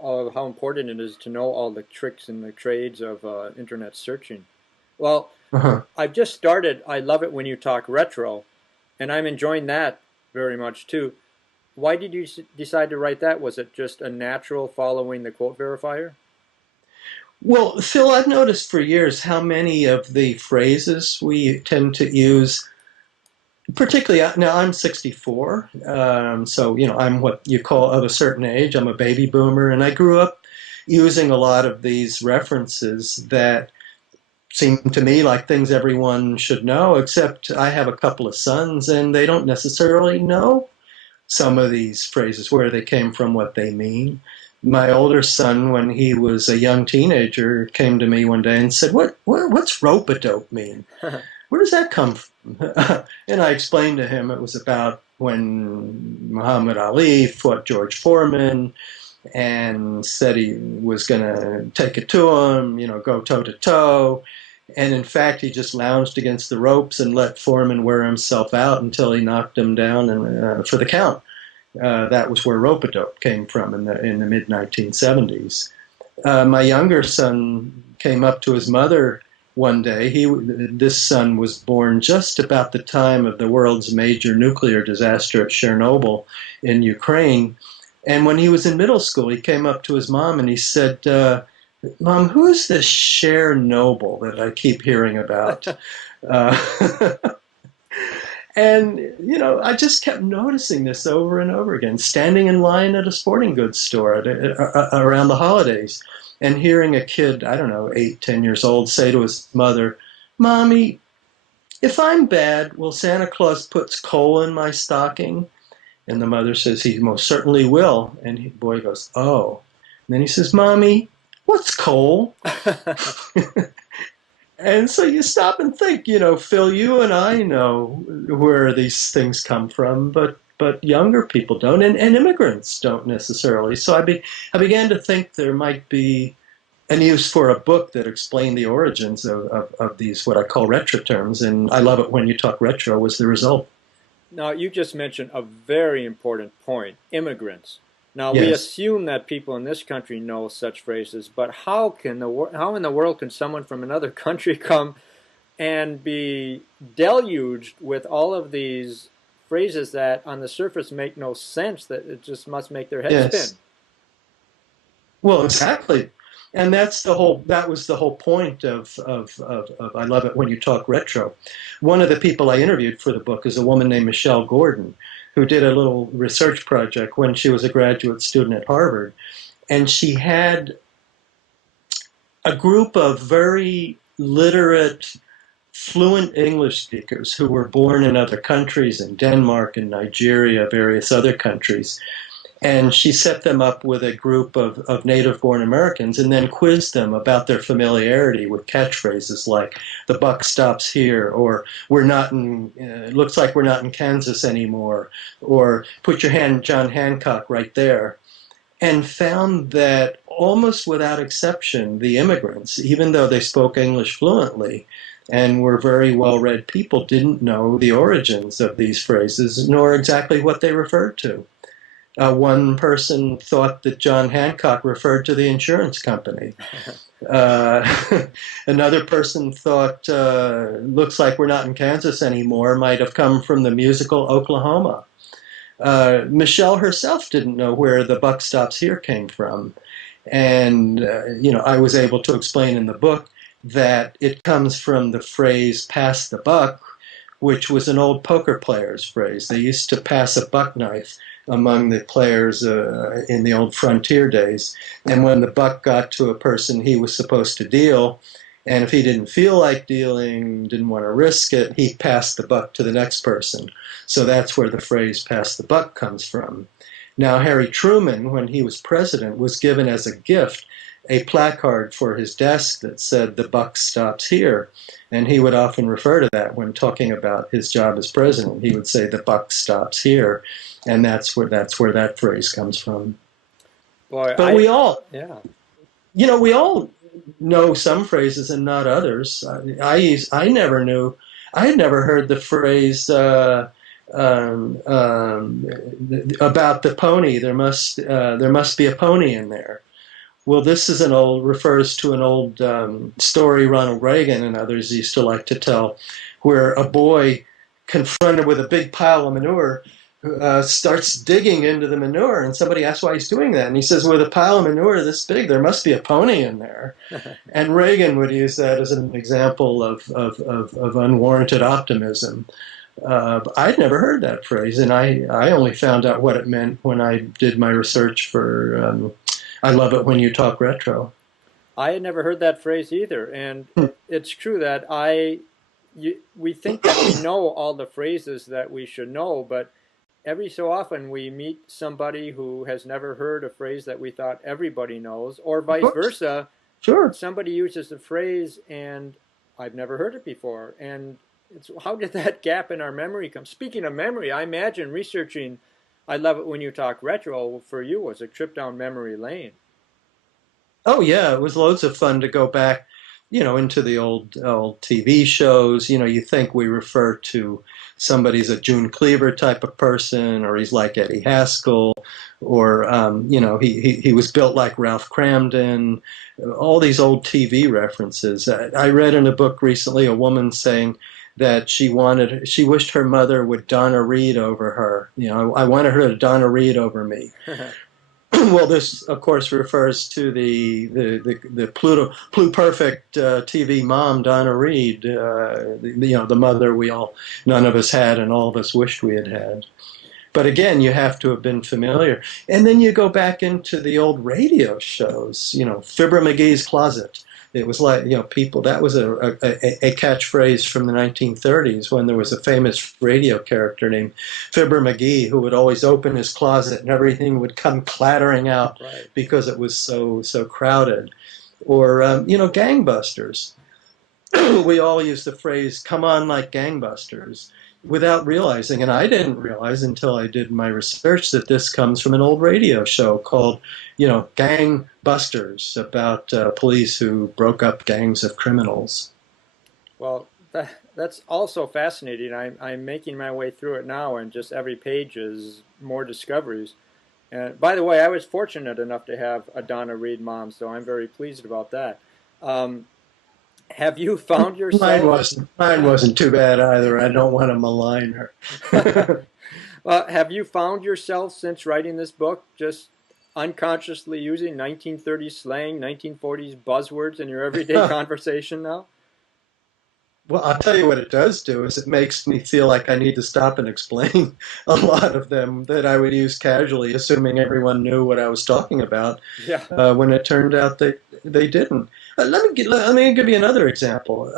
of how important it is to know all the tricks and the trades of internet searching. Well, Uh-huh. I've just started. I love it when you talk retro, and I'm enjoying that very much too. Why did you decide to write that? Was it just a natural following the quote verifier? Well, Phil, I've noticed for years how many of the phrases we tend to use, particularly now I'm 64, so I'm what you call of a certain age. I'm a baby boomer, and I grew up using a lot of these references that seem to me like things everyone should know, except I have a couple of sons, and they don't necessarily know some of these phrases, where they came from, what they mean. My older son, when he was a young teenager, came to me one day and said, what's rope-a-dope mean? Where does that come from? And I explained to him it was about when Muhammad Ali fought George Foreman and said he was going to take it to him, go toe to toe. And in fact, he just lounged against the ropes and let Foreman wear himself out until he knocked him down for the count. That was where rope-a-dope came from in the mid 1970s. My younger son came up to his mother one day. This son was born just about the time of the world's major nuclear disaster at Chernobyl in Ukraine. And when he was in middle school, he came up to his mom and he said, Mom, who is this Cher Noble that I keep hearing about? Uh, and, I just kept noticing this over and over again, standing in line at a sporting goods store around the holidays and hearing a kid, I don't know, 8, 10 years old, say to his mother, Mommy, if I'm bad, will Santa Claus put coal in my stocking? And the mother says, he most certainly will. And the boy goes, oh. And then he says, Mommy, what's coal? And so you stop and think, Phil, you and I know where these things come from, but younger people don't, and immigrants don't necessarily. So I began to think there might be an use for a book that explained the origins of these, what I call retroterms, and I love it when you talk retro was the result. Now, you just mentioned a very important point, immigrants. Now, we Yes. assume that people in this country know such phrases, but how in the world can someone from another country come and be deluged with all of these phrases that on the surface make no sense, that it just must make their head spin? Yes. Well, exactly. And that was the whole point of I love it when you talk retro. One of the people I interviewed for the book is a woman named Michelle Gordon, who did a little research project when she was a graduate student at Harvard. And she had a group of very literate, fluent English speakers who were born in other countries, in Denmark and Nigeria, various other countries. And she set them up with a group of native-born Americans and then quizzed them about their familiarity with catchphrases like "the buck stops here," or "we're not in," it looks like we're not in Kansas anymore, or "put your hand, John Hancock, right there," and found that almost without exception, the immigrants, even though they spoke English fluently and were very well-read people, didn't know the origins of these phrases nor exactly what they referred to. One person thought that John Hancock referred to the insurance company. Uh, Another person thought, looks like we're not in Kansas anymore, might have come from the musical Oklahoma. Michelle herself didn't know where the buck stops here came from. And, I was able to explain in the book that it comes from the phrase pass the buck, which was an old poker player's phrase. They used to pass a buck knife among the players in the old frontier days. And when the buck got to a person he was supposed to deal, and if he didn't feel like dealing, didn't want to risk it, he passed the buck to the next person. So that's where the phrase pass the buck comes from. Now, Harry Truman, when he was president, was given as a gift a placard for his desk that said, "The buck stops here." And he would often refer to that when talking about his job as president. He would say, "The buck stops here." And that's where that phrase comes from. Boy, But yeah. we all know some phrases and not others. I never knew, I had never heard the phrase, About the pony. There must be a pony in there. Well, this is refers to an old story Ronald Reagan and others used to like to tell, where a boy confronted with a big pile of manure starts digging into the manure, and somebody asks why he's doing that, and he says, "With a pile of manure this big, there must be a pony in there." And Reagan would use that as an example of unwarranted optimism. I'd never heard that phrase, and I only found out what it meant when I did my research for I Love It When You Talk Retro. I had never heard that phrase either, and it's true that we think that we know all the phrases that we should know, but every so often we meet somebody who has never heard a phrase that we thought everybody knows, or Of vice course. versa. Sure. Somebody uses a phrase and I've never heard it before, and how did that gap in our memory come? Speaking of memory, I imagine researching I Love It When You Talk Retro for you was a trip down memory lane. Oh yeah, it was loads of fun to go back, into the old TV shows. You think we refer to somebody's a June Cleaver type of person, or he's like Eddie Haskell, or he was built like Ralph Cramden. All these old TV references. I read in a book recently a woman saying that she wished her mother would Donna Reed over her. I wanted her to Donna Reed over me. Well, this, of course, refers to the pluperfect TV mom, Donna Reed, the mother none of us had and all of us wished we had had. But again, you have to have been familiar. And then you go back into the old radio shows, Fibber McGee's Closet. It was like, people, that was a catchphrase from the 1930s when there was a famous radio character named Fibber McGee who would always open his closet and everything would come clattering out Right. because it was so crowded. Or, gangbusters. We all use the phrase, come on like gangbusters, without realizing, and I didn't realize until I did my research, that this comes from an old radio show called, Gang Busters, about police who broke up gangs of criminals. Well, that's also fascinating. I'm making my way through it now, and just every page is more discoveries. And by the way, I was fortunate enough to have a Donna Reed mom, so I'm very pleased about that. Um, have you found Mine yourself? wasn't. Mine wasn't too bad either. I don't want to malign her. Well, have you found yourself since writing this book just unconsciously using 1930s slang, 1940s buzzwords in your everyday conversation now? Well, I'll tell you what it does do is it makes me feel like I need to stop and explain a lot of them that I would use casually, assuming everyone knew what I was talking about, Yeah. when it turned out they didn't. Let me give you another example.